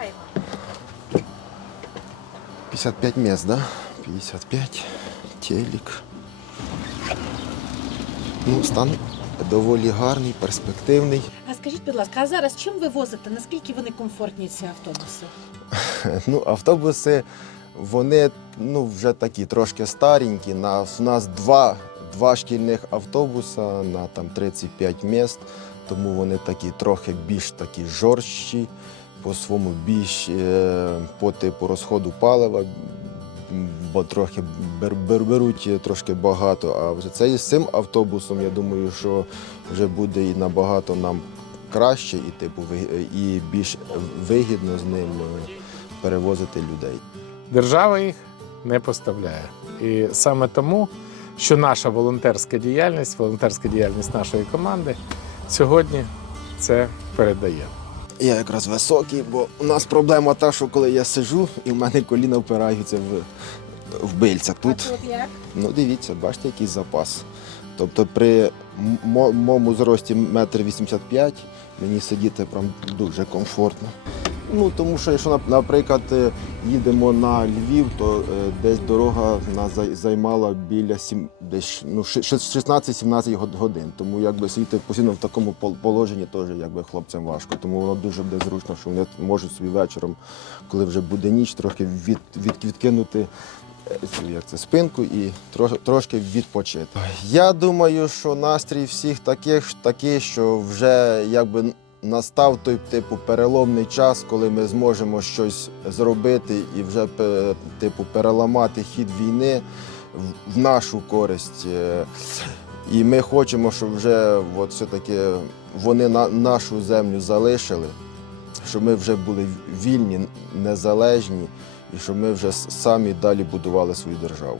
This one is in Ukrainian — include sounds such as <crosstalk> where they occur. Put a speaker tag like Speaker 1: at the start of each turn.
Speaker 1: Вітаємо.
Speaker 2: 55 місць, да? 55. Телек. Ну, стан доволі гарний, перспективний.
Speaker 1: А скажіть, будь ласка, а зараз чим ви возите? Наскільки вони комфортні ці автобуси? <laughs>
Speaker 2: Ну, автобуси, вони ну, вже такі трошки старенькі. Нас, у нас два, два шкільних автобуса на там, 35 міст, тому вони такі трохи більш такі жорстчі, по своєму більш е, по типу розходу палива, бо трохи бер, бер- беруть трошки багато. А вже цей з цим автобусом, я думаю, що вже буде і набагато нам краще, і типу і більш вигідно з ним е, перевозити людей.
Speaker 3: Держава їх не поставляє. І саме тому, що наша волонтерська діяльність, волонтерська діяльність нашої команди сьогодні це передає.
Speaker 2: Я якраз високий, бо у нас проблема та, що коли я сижу, і в мене коліна впираються в, в бильця. Тут,
Speaker 1: як?
Speaker 2: ну дивіться, бачите, який запас. Тобто при моєму зрості метр вісімдесят п'ять мені сидіти прям дуже комфортно. Ну, тому що, якщо, нап- наприклад, е, їдемо на Львів, то е, десь дорога нас займала біля сім, десь, ну, ши- ши- 16-17 годин. Тому якби сидіти постійно в такому пол- положенні теж якби, хлопцям важко. Тому воно дуже буде зручно, що вони можуть собі вечором, коли вже буде ніч, трохи від, від, відкинути е, як це, спинку і трошки відпочити. Я думаю, що настрій всіх таких такий, що вже якби настав той типу переломний час, коли ми зможемо щось зробити і вже типу переламати хід війни в- нашу користь. Е, І ми хочемо, щоб вже от все-таки вони на нашу землю залишили, щоб ми вже були вільні, незалежні, і щоб ми вже самі далі будували свою державу.